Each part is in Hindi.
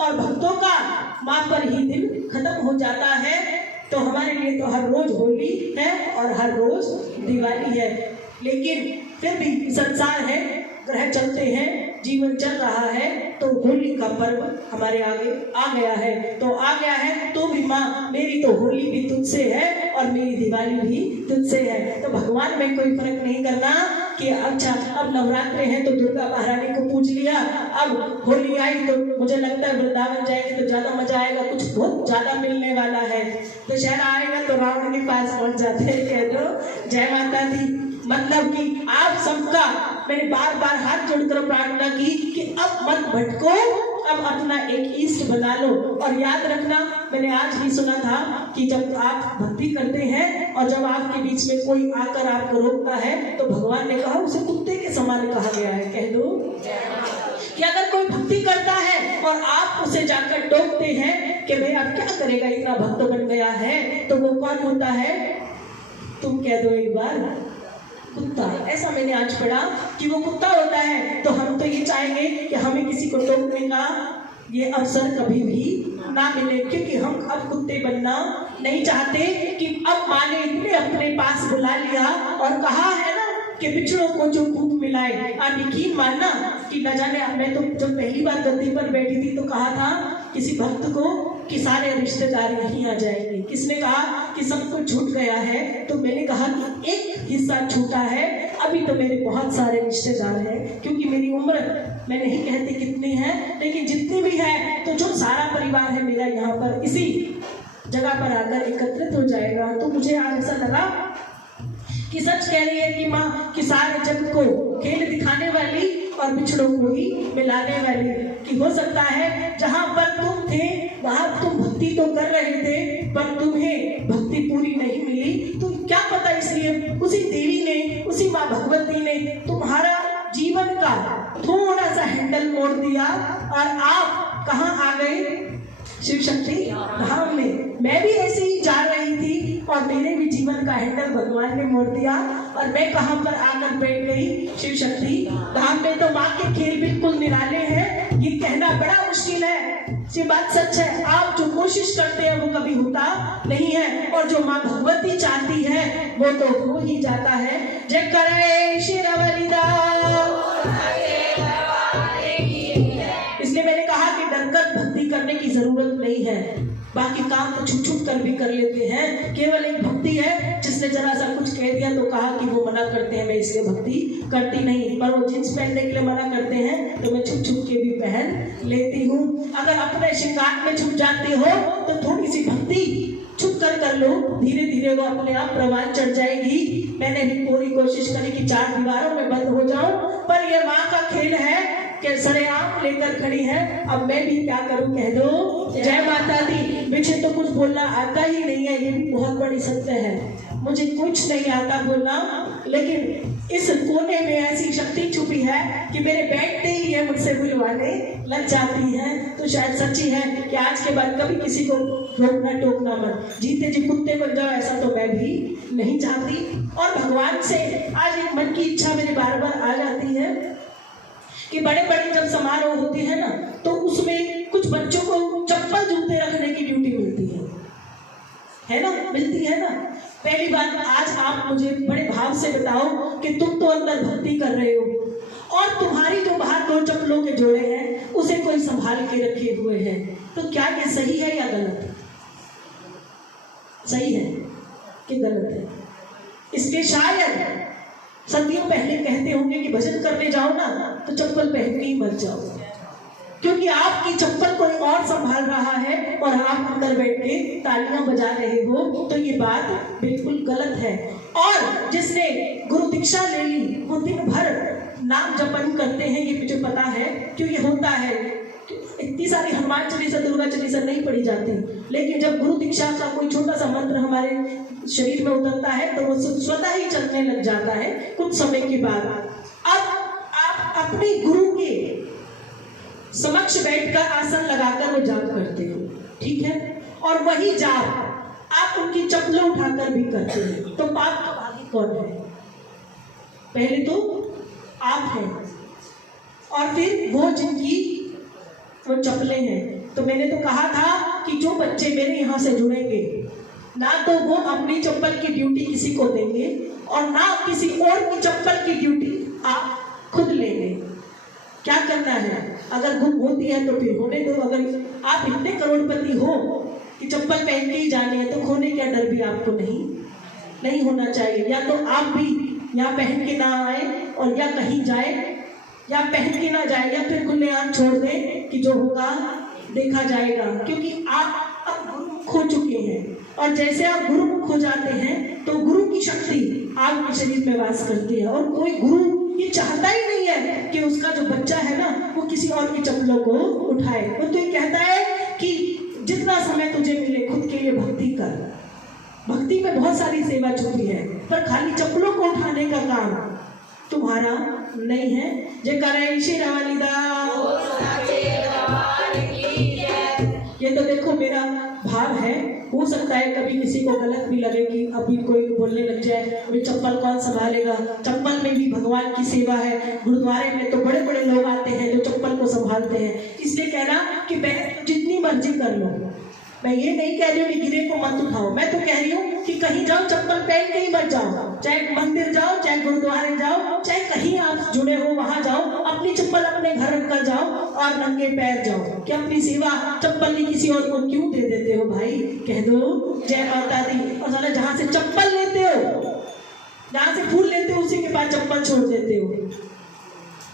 और भक्तों का माँ पर ही दिन खत्म हो जाता है। तो हमारे लिए तो हर रोज होली है और हर रोज दिवाली है, लेकिन फिर भी संसार है, ग्रह चलते हैं, जीवन चल रहा है, तो होली का पर्व हमारे आगे आ गया है। तो आ गया है तो भी माँ मेरी तो होली भी तुझसे है और मेरी दिवाली भी तुझसे है। तो भगवान में कोई फर्क नहीं करना कि अच्छा अब नवरात्रे हैं तो दुर्गा महारानी को पूज लिया, अब होली आई तो मुझे लगता है वृंदावन जाएंगे तो ज्यादा मजा आएगा, कुछ बहुत ज्यादा मिलने वाला है। तो शहर आएगा तो रावण के पास पहुंच जाते हैं। कह दो जय माता दी। मतलब कि आप सबका मैंने बार बार हाथ जोड़कर प्रार्थना की कि अब मत भटको, अब अपना एक इष्ट बना लो। और याद रखना, मैंने आज ही सुना था कि जब आप भक्ति करते हैं और जब आपके बीच में कोई आकर आपको रोकता है तो भगवान ने कहा उसे कुत्ते के समान कहा गया है। कह दो कि अगर कोई भक्ति करता है और आप उसे जाकर टोकते हैं कि भाई आप क्या करेगा, इतना भक्त बन गया है, तो वो कौन होता है? तुम कह दो एक बार, कुत्ता। ऐसा मैंने आज पढ़ा कि वो कुत्ता होता है। तो हम तो ये चाहेंगे कि हमें किसी को टोकने का ये अवसर कभी भी ना मिले, क्योंकि हम अब कुत्ते बनना नहीं चाहते कि अब माँ ने इतने अपने पास बुला लिया और कहा है ना कि बिछड़ों को जो खूब मिलाए। आप यकीन मानना कि न जाने, मैं तो जब पहली बार गद्दी पर बैठी थी तो कहा था किसी भक्त को कि सारे रिश्तेदार यहीं आ जाएंगे। किसने कहा कि सब कुछ छूट गया है? तो मैंने कहा कि एक हिस्सा छूटा है, अभी तो मेरे बहुत सारे रिश्तेदार हैं, क्योंकि मेरी उम्र मैं नहीं कहती कितनी है, लेकिन जितनी भी है तो जो सारा परिवार है मेरा यहाँ पर इसी जगह पर आकर एकत्रित हो जाएगा। तो मुझे आज ऐसा लगा कि सच कह रही है कि माँ कि सारे जग को खेल दिखाने वाली और बिछड़ों को ही मिलाने वाली, कि हो सकता है जहाँ पर तुम थे वहाँ तुम भक्ति तो कर रहे थे पर तुम्हें भक्ति पूरी नहीं मिली। तो क्या पता इसलिए उसी देवी ने, उसी माँ भगवती ने तुम्हारा जीवन का थोड़ा सा हैंडल मोड़ दिया और आप कहाँ आ गए? शिव शक्ति धाम में। मैं भी ऐसे ही जा रही थी और मेरे भी जीवन का हैंडल भगवान ने मोड़ दिया और मैं कहाँ पर आकर बैठ गई? शिव शक्ति धाम में। तो माँ के खेल बिल्कुल निराले हैं, ये कहना बड़ा मुश्किल है, ये बात सच है। आप जो कोशिश करते हैं वो कभी होता नहीं है, और जो माँ भगवती चाहती है वो तो हो ही जाता है। जय करे इसलिए मैंने कहा कि डरकर भक्ति करने की जरूरत नहीं है, बाकी काम तो छुप छुप कर भी कर लेते हैं। केवल एक भक्ति है जिसने जरा सा कुछ कह दिया तो कहा कि वो मना करते हैं, मैं इसलिए भक्ति करती नहीं, पर वो जींस पहनने के लिए मना करते हैं तो मैं छुप छुप के भी पहन लेती हूँ। अगर अपने श्रृंगार में छुप जाते हो तो थोड़ी सी भक्ति छुप कर लो, धीरे धीरे वो अपने आप प्रवान चढ़ जाएगी। मैंने भी पूरी कोशिश करी कि 4 दीवारों में बंद हो जाऊं, पर ये माँ का खेल है कि सरेआम लेकर खड़ी है। अब मैं भी क्या करूं? कह दो जय माता दी। मुझे तो कुछ बोलना आता ही नहीं है, ये भी बहुत बड़ी सत्य है, मुझे कुछ नहीं आता बोलना, लेकिन इस कोने में ऐसी शक्ति छुपी है कि मेरे बैठते ही है मुझसे बुलवाने लग जाती है। तो शायद सच्ची है कि आज के बाद कभी किसी को रोकना टोकना मत, जीते जी कुत्ते बन जाओ, ऐसा तो मैं भी नहीं चाहती। और भगवान से आज एक मन की इच्छा मेरी बार बार आ जाती है कि बड़े बड़े जब समारोह होते हैं ना तो उसमें कुछ बच्चों को चप्पल जूते रखने की ड्यूटी मिलती है ना, मिलती है ना। पहली बात, आज आप मुझे बड़े भाव से बताओ कि तुम तो अंदर भक्ति कर रहे हो और तुम्हारी जो बाहर 2 चप्पलों के जोड़े हैं उसे कोई संभाल के रखे हुए हैं, तो क्या ये सही है या गलत है? सही है कि गलत है? इसके शायद सदियों पहले कहते होंगे कि भजन करने जाओ ना तो चप्पल पहन के ही मत जाओ, क्योंकि आपकी चप्पल कोई और संभाल रहा है और आप अंदर बैठ के तालियां बजा रहे हो, तो ये बात बिल्कुल गलत है। और जिसने गुरु दीक्षा ले ली वो दिन भर नाम जपन करते हैं, ये मुझे पता है क्यों ये होता है। इतनी सारी हनुमान चालीसा दुर्गा चालीसा नहीं पढ़ी जाती, लेकिन जब गुरु दीक्षा का कोई छोटा सा मंत्र हमारे शरीर में उतरता है तो वो स्वतः ही चलने लग जाता है कुछ समय के बाद। अब आप अपने गुरु के समक्ष बैठकर आसन लगाकर वो जाप करते हो, ठीक है, और वही जाप आप उनकी चप्पलें उठाकर भी करते हैं, तो पाप का भागी कौन है? पहले तो आप हैं और फिर वो जिनकी वो चप्पलें हैं। तो मैंने तो कहा था कि जो बच्चे मेरे यहाँ से जुड़ेंगे ना तो वो अपनी चप्पल की ड्यूटी किसी को देंगे और ना किसी और की चप्पल की ड्यूटी आप खुद लेंगे। क्या करना है, अगर गुम होती है तो फिर होने दो। अगर आप इतने करोड़पति हो कि चप्पल पहन के ही जाने हैं तो खोने का डर भी आपको नहीं होना चाहिए। या तो आप भी यहाँ पहन के ना आए और या कहीं जाए या पहन के ना जाए या फिर खुले आम छोड़ दें कि जो होगा देखा जाएगा। क्योंकि आप अब गुरुमुख हो चुके हैं और जैसे आप गुरुमुख हो जाते हैं तो गुरु की शक्ति आपके शरीर में वास करती है। और कोई गुरु ये चाहता ही नहीं है कि उसका जो बच्चा है ना वो किसी और की चप्पलों को उठाए। वो तो ये कहता है कि जितना समय तुझे मिले खुद के लिए भक्ति कर। भक्ति में बहुत सारी सेवा छुपी है, पर खाली चप्पलों को उठाने का काम तुम्हारा नहीं है। जयकारा श्री ये तो देखो मेरा भाव है। हो सकता है कभी किसी को गलत भी लगे कि अभी कोई बोलने लग जाए अभी चप्पल कौन संभालेगा। चप्पल में भी भगवान की सेवा है। गुरुद्वारे में तो बड़े बड़े लोग आते हैं जो चप्पल को संभालते हैं। इसलिए कहना कि बहन जितनी मर्जी कर लो। मैं ये नहीं कह रही हूँ कि गिरे को मत उठाओ, मैं तो कह रही हूँ कि कहीं जाओ चप्पल पहन के ही मत जाओ। चाहे मंदिर जाओ, चाहे गुरुद्वारे जाओ, चाहे कहीं आप जुड़े हो वहां जाओ, अपनी चप्पल अपने घर रख कर जाओ और नंगे पैर जाओ। कि अपनी सेवा चप्पल नहीं किसी और को क्यों दे देते हो भाई, कह दो जय माता दी। और साला जहाँ से चप्पल लेते हो, जहाँ से फूल लेते हो उसी के पास चप्पल छोड़ देते हो,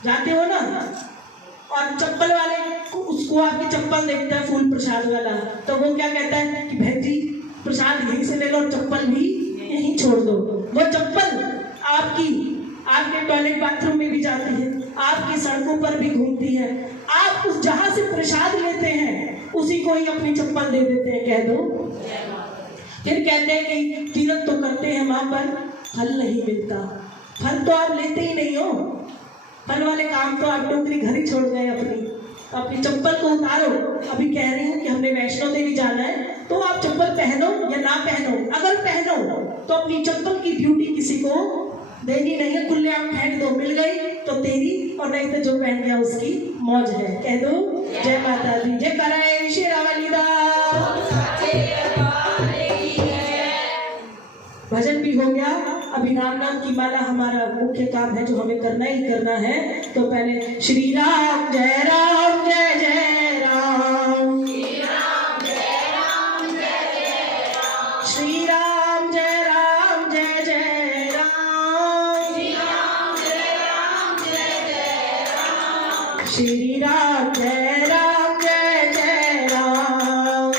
जाते हो ना। और चप्पल वाले उसको आपकी चप्पल देखता है फूल प्रसाद वाला, तो वो क्या कहता है कि बहन जी प्रसाद यहीं से ले लो और चप्पल भी यहीं छोड़ दो। वो चप्पल आपके टॉयलेट बाथरूम में भी जाती है, आपकी सड़कों पर भी घूमती है। आप उस जहां से प्रसाद लेते हैं उसी को ही अपनी चप्पल दे देते हैं, कह दो। फिर कहते हैं कि तीर्थ तो करते हैं वहां पर फल नहीं मिलता। फल तो आप लेते ही नहीं हो, फल वाले काम तो आप टोकरी घर ही छोड़ गए अपनी चप्पल को उतारो। अभी कह रही हूँ कि हमने वैष्णो देवी जाना है तो आप चप्पल पहनो या ना पहनो, अगर पहनो तो अपनी चप्पल की ड्यूटी किसी को देनी नहीं है। खुले आप फेंक दो, मिल गई तो तेरी और नहीं तो जो पहन गया उसकी मौज है, कह दो जय माता दी। जय कराए शेरा वाली दा। भजन भी हो गया। अभी राम नाम की माला हमारा मुख्य काम है जो हमें करना ही करना है। तो पहले श्री राम जय राम जय जय राम, श्री राम जय राम जय जय राम, श्री राम जय राम जय जय राम, श्री राम जय राम जय जय राम, श्री राम जय राम जय जय राम, श्री राम जय राम जय जय राम।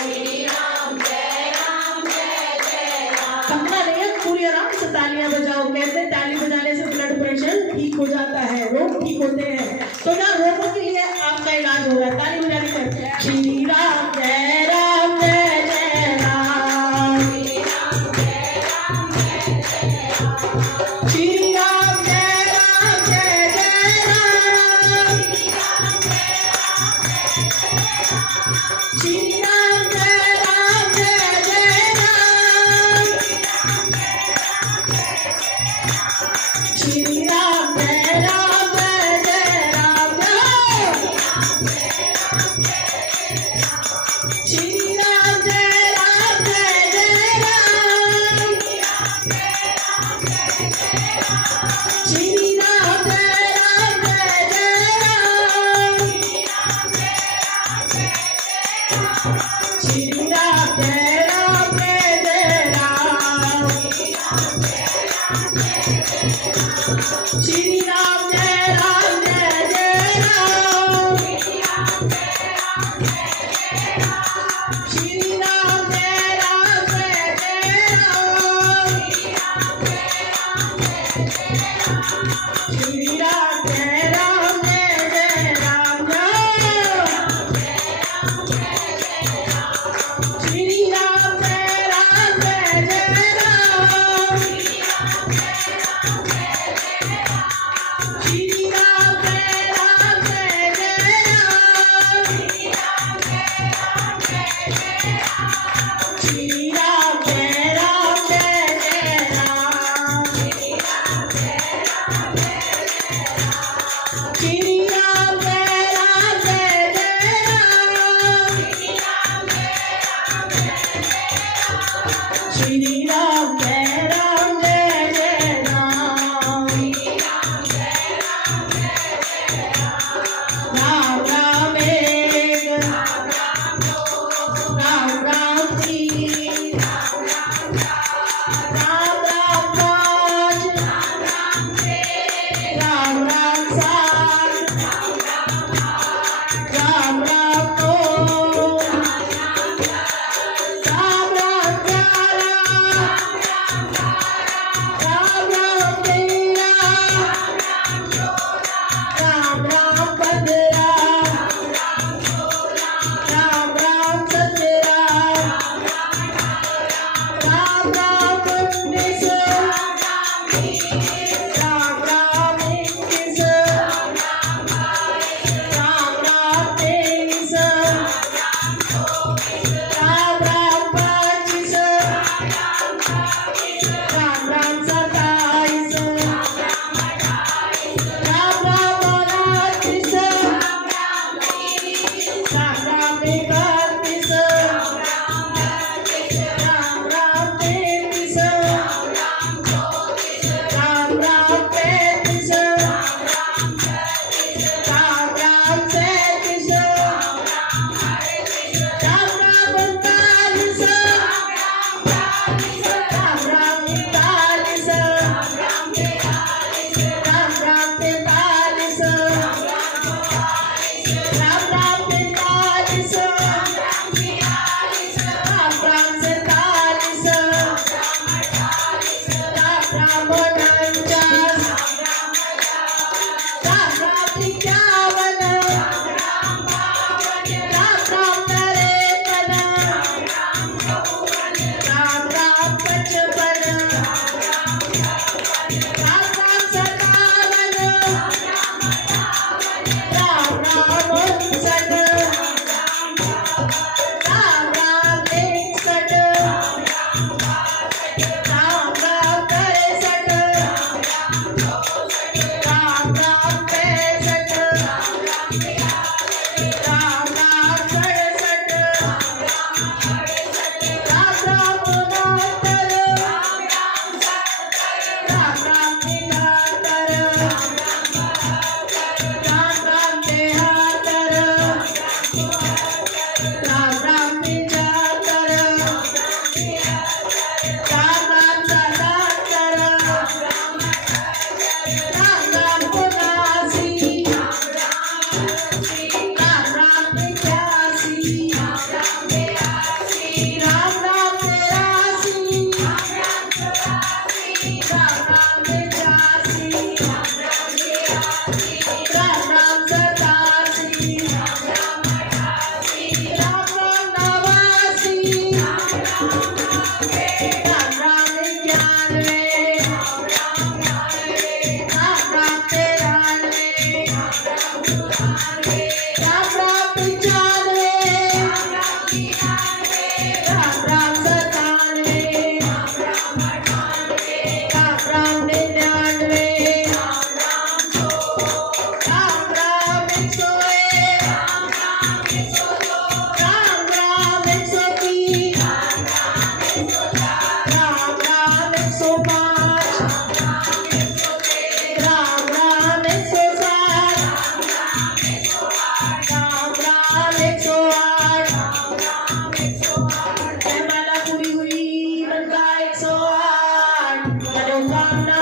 थकना नहीं है, पूरी आराम से तालियां बजाओ। कहते हैं ताली बजाने से ब्लड प्रेशर ठीक हो जाता है, रोग ठीक होते हैं। तो ना रोगों के लिए आपका इलाज होगा ताली बजाने से। श्री राम जय राम जय जय राम, श्री राम जय राम जय जय राम, श्री राम जय राम जय जय राम, श्री राम जय राम जय जय राम, श्री राम जय राम जय जय राम, श्री राम जय राम जय जय राम, श्री राम जय राम जय जय राम, श्री राम जय राम जय जय राम, श्री राम जय राम जय जय राम, श्री राम जय राम जय जय राम, श्री राम जय राम जय जय राम, श्री राम जय राम जय जय राम, श्री राम जय राम जय जय राम, श्री राम जय राम जय जय राम, श्री राम जय राम जय जय राम राम 31 राम राम 33 राम राम 35 राम राम 37 राम राम 39 राम राम 41 राम राम 43 राम राम 45 राम राम 47 राम राम 49 राम राम 51 राम राम 53 राम राम 55 राम राम 57 राम राम 59 राम राम 61 राम राम 63 राम राम 65 राम राम 67 राम राम 69 राम राम 73 राम राम 73 राम राम 75 राम राम 77 राम राम 79 राम राम 81 राम राम 83 राम राम 85 राम राम 87 राम राम 89 राम राम 91 राम राम 93 राम राम 95 राम राम 97 राम राम 99 राम राम 101 राम राम 103 राम राम 105 राम राम 107 राम राम 108 जय माला पूरी हुई बनका 108 मनोकामना